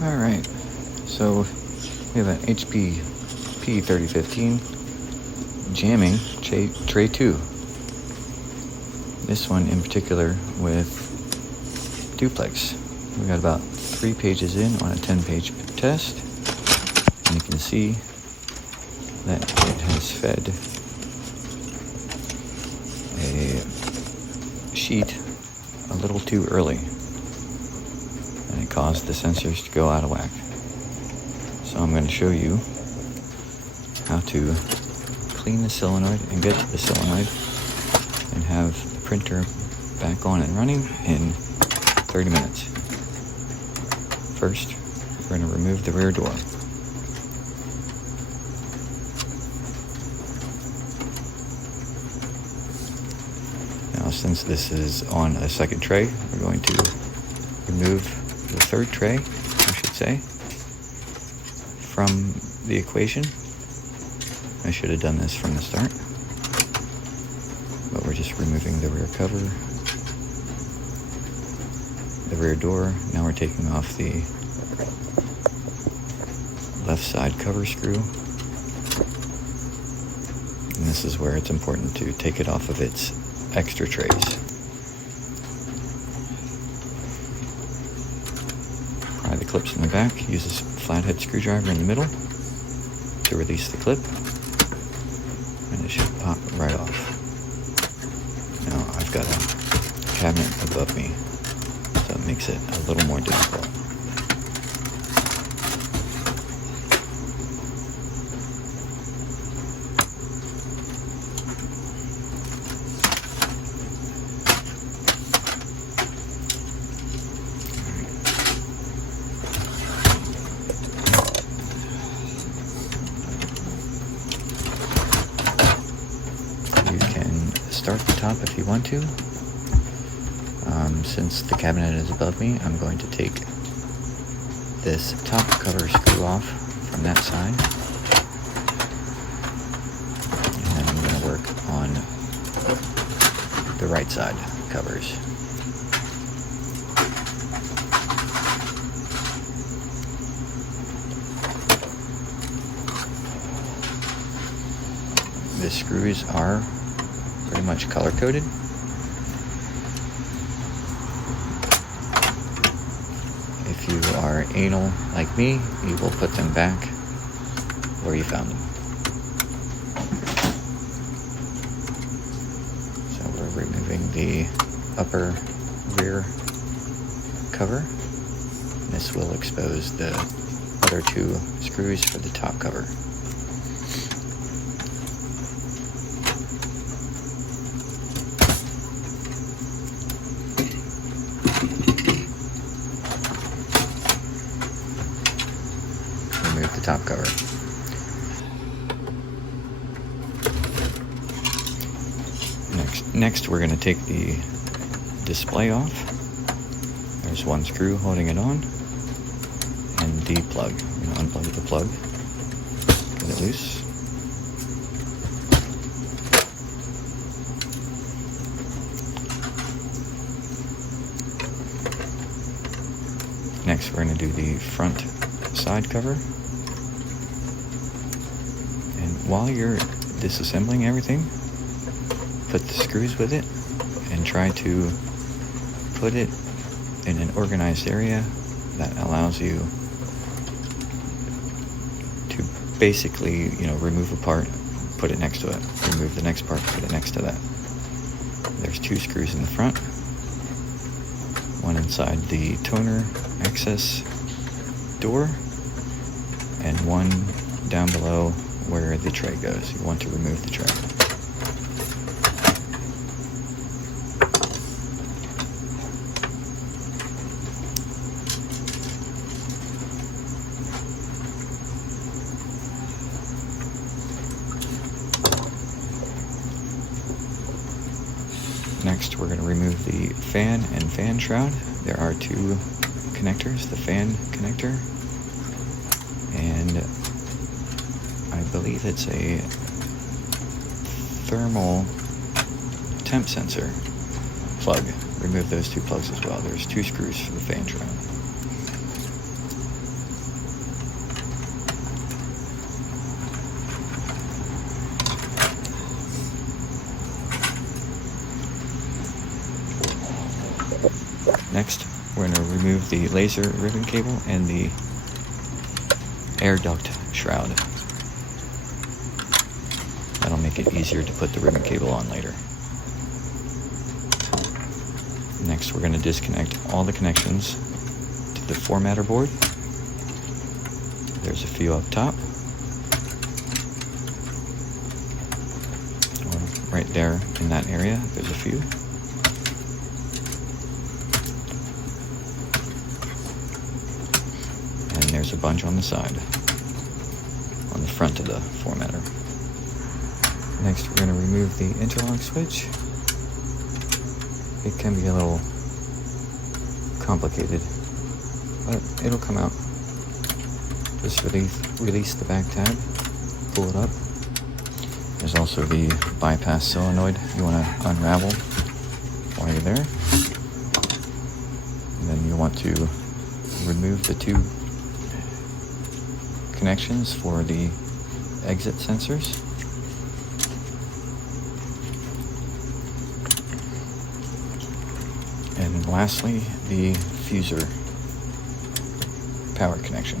Alright, so we have an HP P3015 jamming tray 2. This one in particular with duplex. We got about 3 pages in on a 10-page test, and you can see that it has fed a sheet a little too early, and it caused the sensors to go out of whack. So I'm going to show you how to clean the solenoid and get to the solenoid and have the printer back on and running in 30 minutes. First, we're going to remove the rear door. Now, since this is on a second tray, we're going to remove the third tray, I should say, from the equation. I should have done this from the start, but we're just removing the rear cover, the rear door. Now we're taking off the left side cover screw, and this is where it's important to take it off of its extra trays. Pry the clips in the back. Use a flathead screwdriver in the middle to release the clip, and it should pop right off. Now I've got a cabinet above me, so it makes it a little more difficult. Start the top if you want to. Since the cabinet is above me, I'm going to take this top cover screw off from that side, and then I'm going to work on the right side covers. The screws are pretty much color-coded. If you are anal like me, you will put them back where you found them. So we're removing the upper rear cover. This will expose the other 2 screws for the top cover. Remove the top cover. Next we're going to take the display off. There's 1 screw holding it on, and the plug. I'm going to unplug the plug, get it loose. Next we're going to do the front side cover. And while you're disassembling everything, put the screws with it and try to put it in an organized area that allows you to basically, remove a part, put it next to it, remove the next part, put it next to that. There's 2 screws in the front, 1 inside the toner access door, and 1 down below where the tray goes. You want to remove the tray. Next, we're going to remove the fan and fan shroud. There are 2 connectors, the fan connector, and I believe it's a thermal temp sensor plug. Remove those 2 plugs as well. There's 2 screws for the fan shroud. remove the laser ribbon cable and the air duct shroud. That'll make it easier to put the ribbon cable on later. Next, we're going to disconnect all the connections to the formatter board. There's a few up top. Right there in that area, there's a few. And there's a bunch on the side, on the front of the formatter. Next, we're going to remove the interlock switch. It can be a little complicated, but it'll come out. Just release the back tab, pull it up. There's also the bypass solenoid you want to unravel while you're there. And then you want to remove the two connections for the exit sensors. And lastly, the fuser power connection.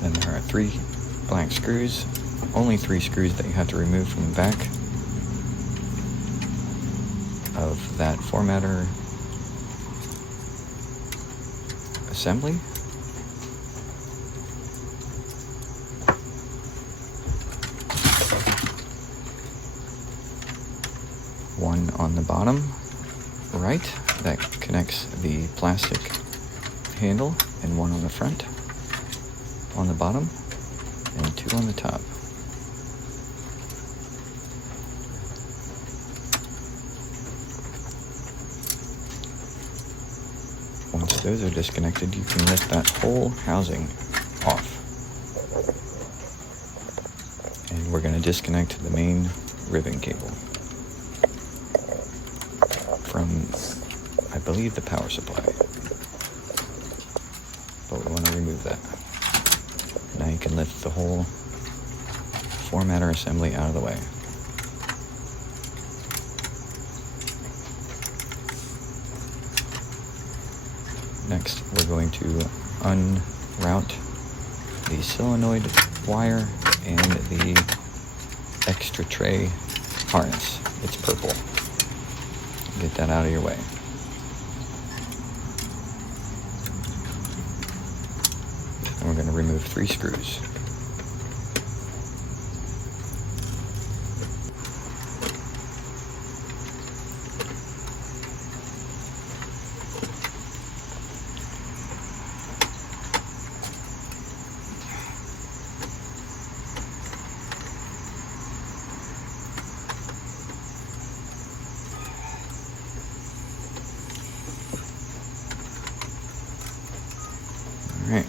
Then there are 3 blank screws, only 3 screws that you have to remove from the back of that formatter assembly. One on the bottom right that connects the plastic handle, and one on the front on the bottom, and 2 on the top. Once those are disconnected, you can lift that whole housing off. And we're going to disconnect the main ribbon cable from, I believe, the power supply. But we want to remove that. Now you can lift the whole formatter assembly out of the way. Next, we're going to unroute the solenoid wire and the extra tray harness. It's purple. Get that out of your way. And we're going to remove 3 screws. Alright.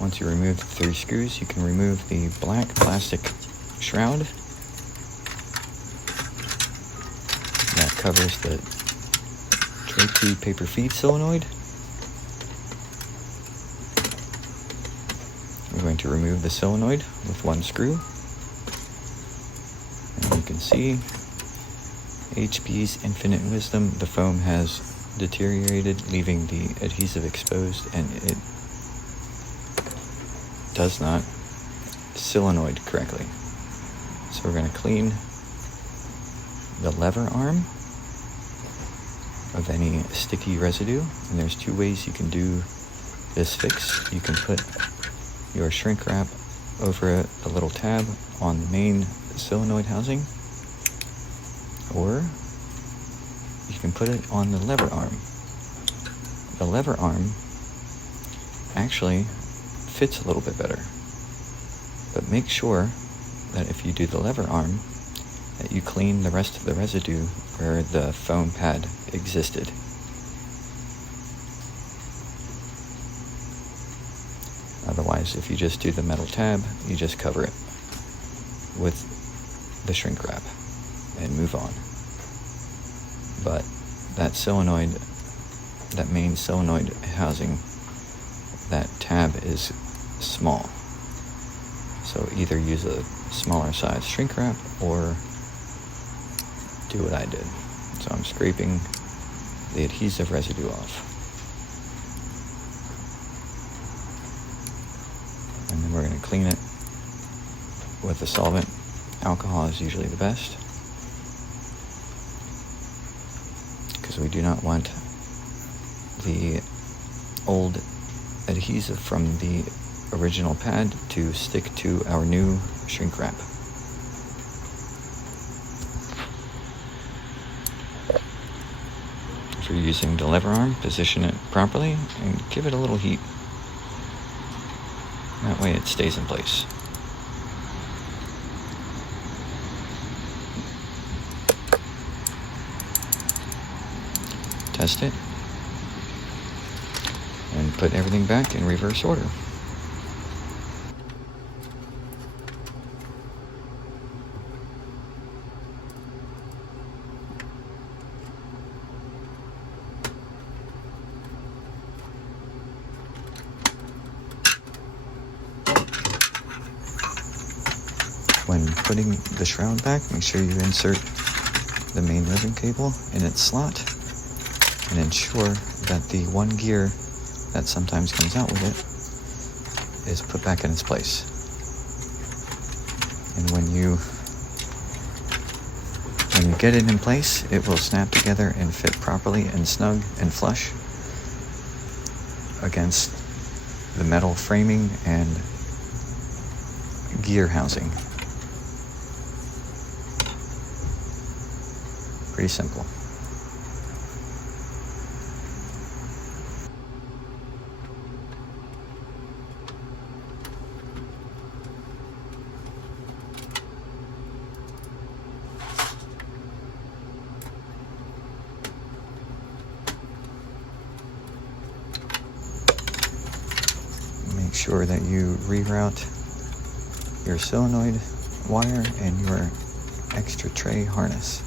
Once you remove the 3 screws, you can remove the black plastic shroud that covers the P3015 paper feed solenoid. We're going to remove the solenoid with 1 screw. And you can see HP's infinite wisdom, the foam has deteriorated, leaving the adhesive exposed, and it does not solenoid correctly. So we're going to clean the lever arm of any sticky residue, and there's 2 ways you can do this fix. You can put your shrink wrap over a little tab on the main solenoid housing, or you can put it on the lever arm. The lever arm actually fits a little bit better, but make sure that if you do the lever arm, that you clean the rest of the residue where the foam pad existed. Otherwise, if you just do the metal tab, you just cover it with the shrink wrap and move on. But that solenoid, that main solenoid housing, that tab is small. So either use a smaller size shrink wrap or do what I did. So I'm scraping the adhesive residue off. And then we're going to clean it with a solvent. Alcohol is usually the best, because we do not want the old adhesive from the original pad to stick to our new shrink wrap. If you're using the lever arm, position it properly and give it a little heat. That way it stays in place. Test it and put everything back in reverse order. When putting the shroud back, make sure you insert the main ribbon cable in its slot and ensure that the one gear that sometimes comes out with it is put back in its place. And when you get it in place, it will snap together and fit properly and snug and flush against the metal framing and gear housing. Pretty simple. Make sure that you reroute your solenoid wire and your extra tray harness.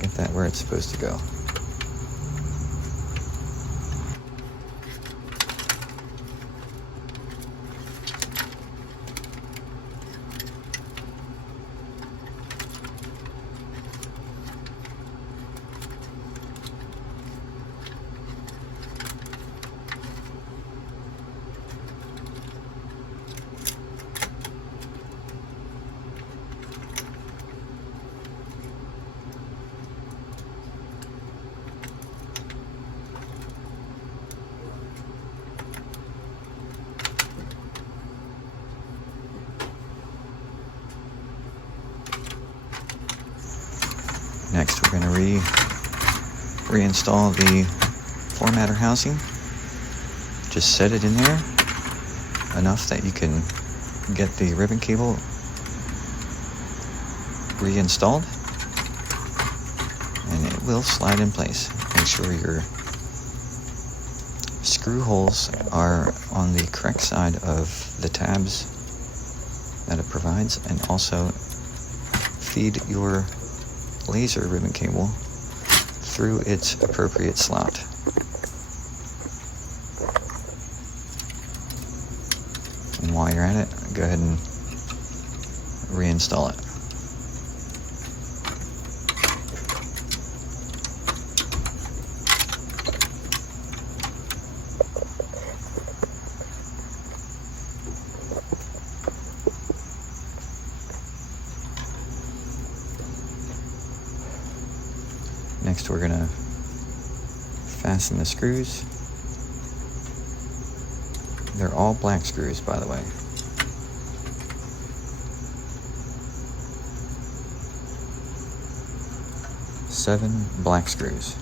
Get that where it's supposed to go. Next, we're going to reinstall the formatter housing. Just set it in there enough that you can get the ribbon cable reinstalled, and it will slide in place. Make sure your screw holes are on the correct side of the tabs that it provides, and also feed your laser ribbon cable through its appropriate slot. And while you're at it, go ahead and reinstall it. Next, we're going to fasten the screws. They're all black screws, by the way. Seven black screws.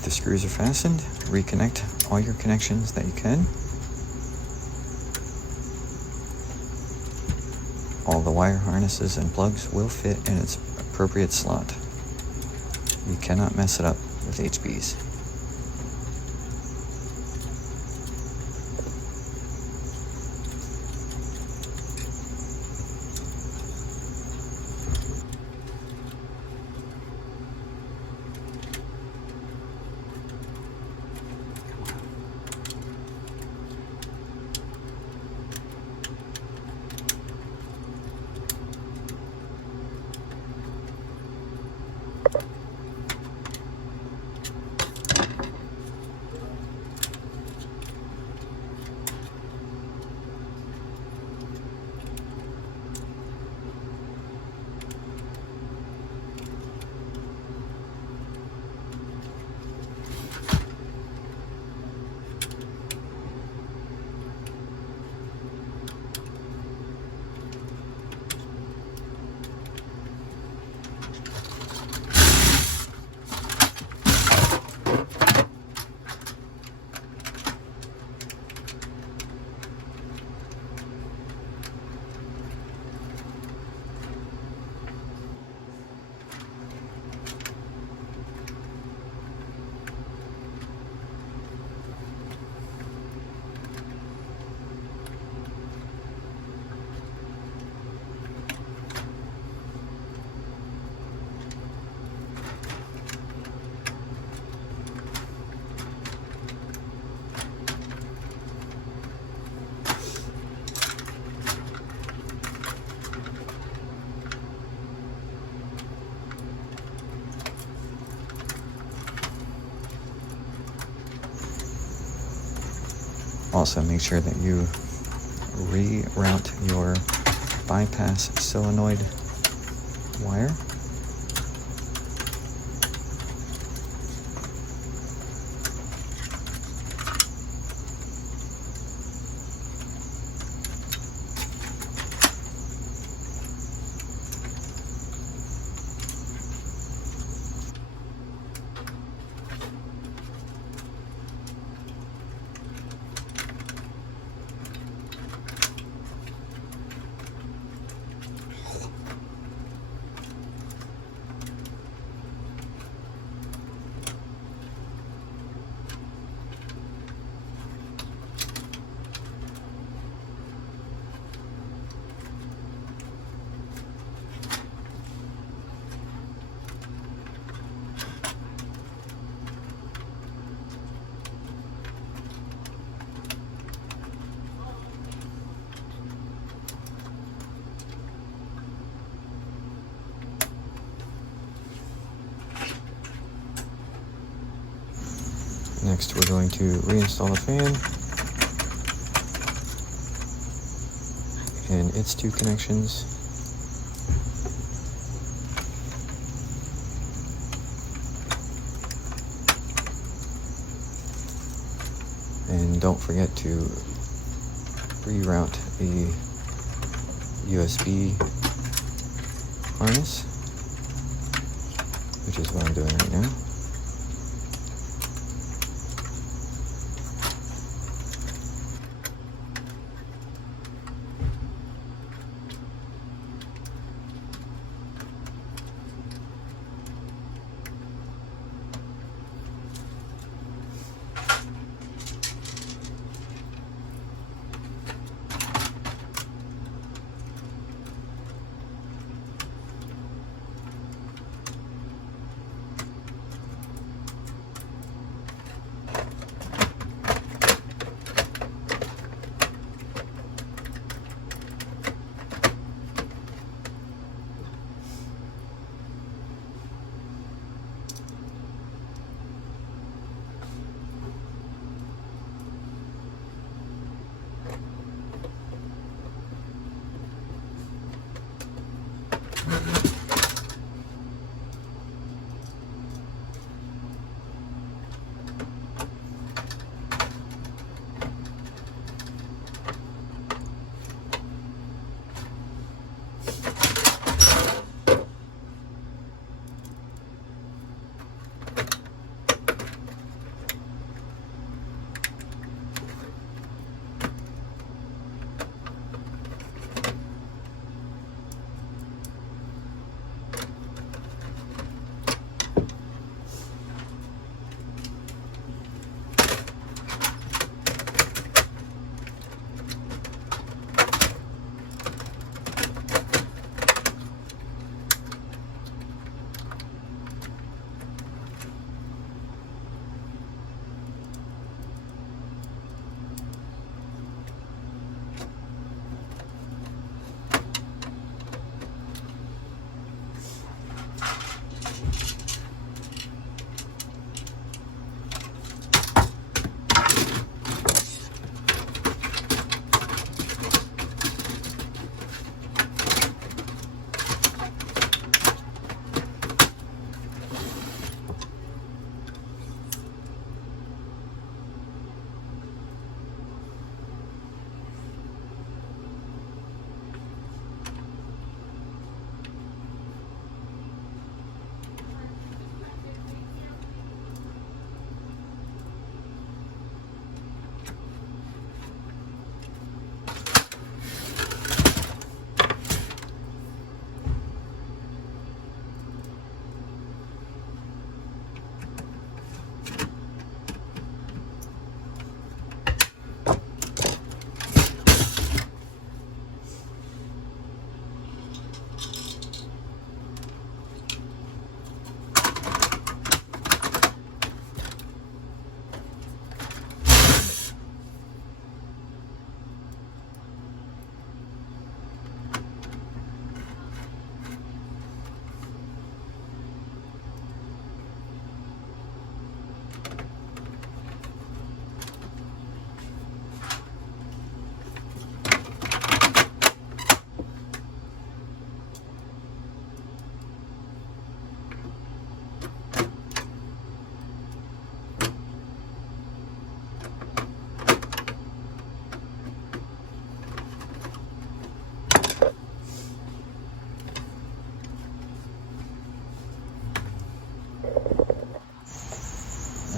that the screws are fastened, reconnect all your connections that you can. All the wire harnesses and plugs will fit in its appropriate slot. You cannot mess it up with HBs. Also, make sure that you reroute your bypass solenoid wire. Next, we're going to reinstall the fan and its two connections. And don't forget to reroute the USB harness, which is what I'm doing right now.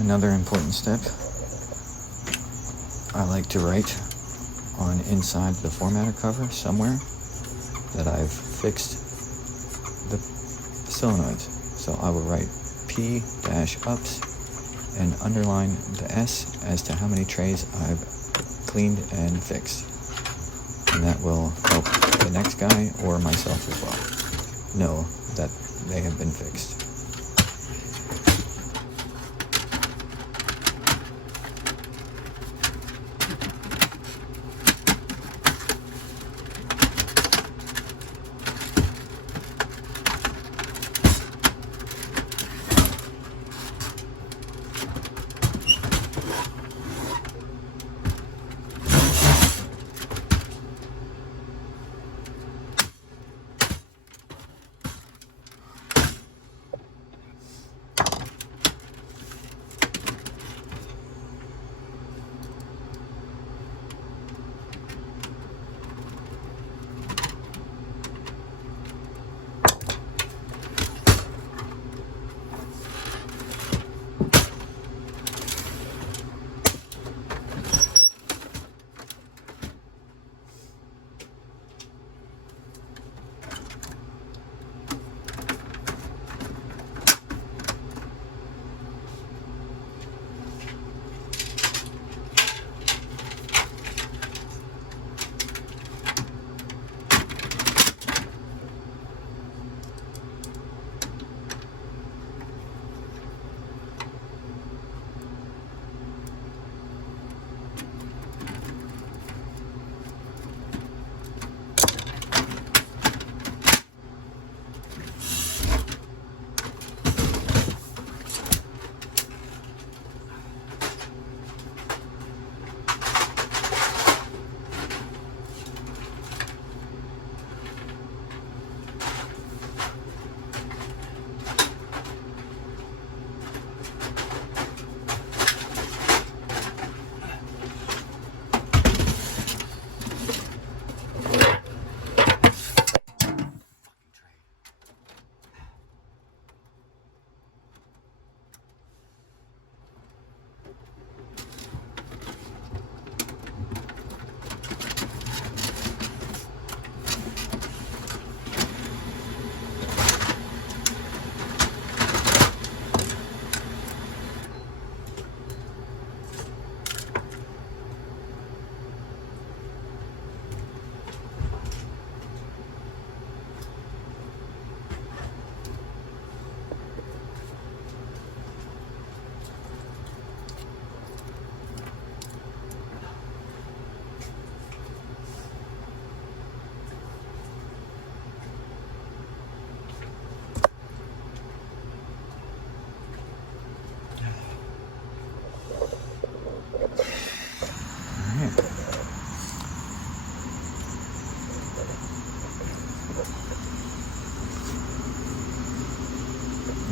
Another important step, I like to write on inside the formatter cover somewhere that I've fixed the solenoids. So I will write P-ups and underline the S as to how many trays I've cleaned and fixed. And that will help the next guy or myself as well know that they have been fixed.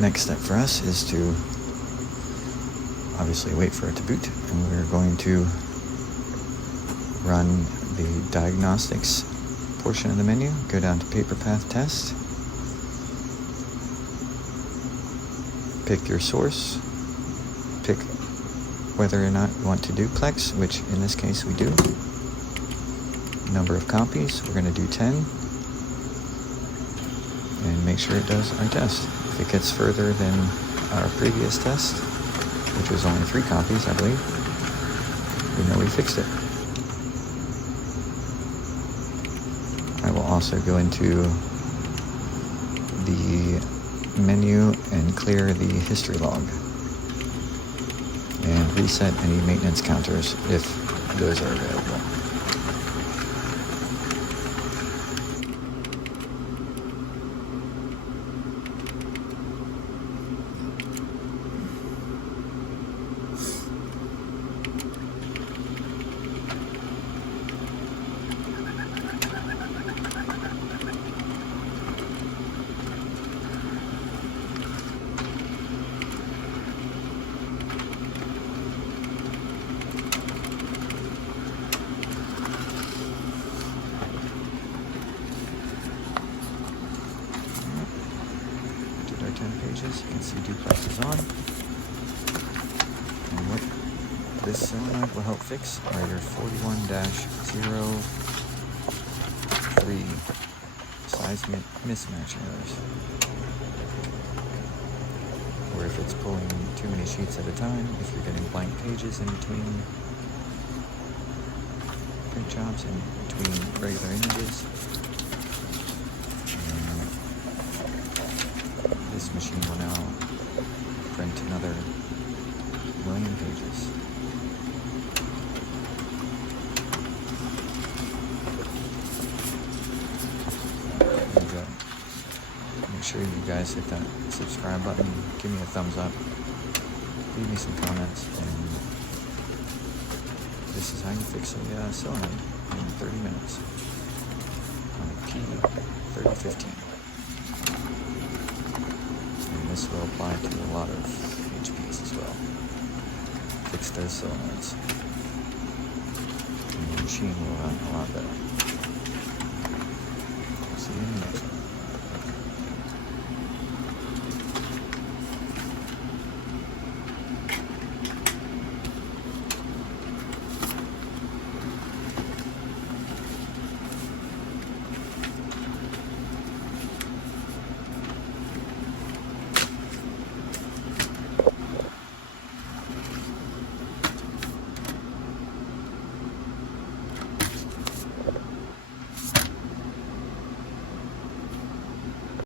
Next step for us is to obviously wait for it to boot, and we're going to run the diagnostics portion of the menu, go down to paper path test, pick your source, pick whether or not you want to duplex, which in this case we do, number of copies, we're going to do 10, and make sure it does our test. If it gets further than our previous test, which was only 3 copies, I believe, we know we fixed it. I will also go into the menu and clear the history log and reset any maintenance counters if those are available. Did our 10 pages, you can see duplex is on. This solenoid will help fix error 41-03 size mismatch errors, or if it's pulling too many sheets at a time, if you're getting blank pages in between print jobs and between regular images. And this machine will now print another 1,000,000 pages. Make sure you guys hit that subscribe button, give me a thumbs up, leave me some comments, and this is how you fix a solenoid in 30 minutes on a P3015. And this will apply to a lot of HPs as well. Fix those solenoids, and the machine will run a lot better. See you in the next one.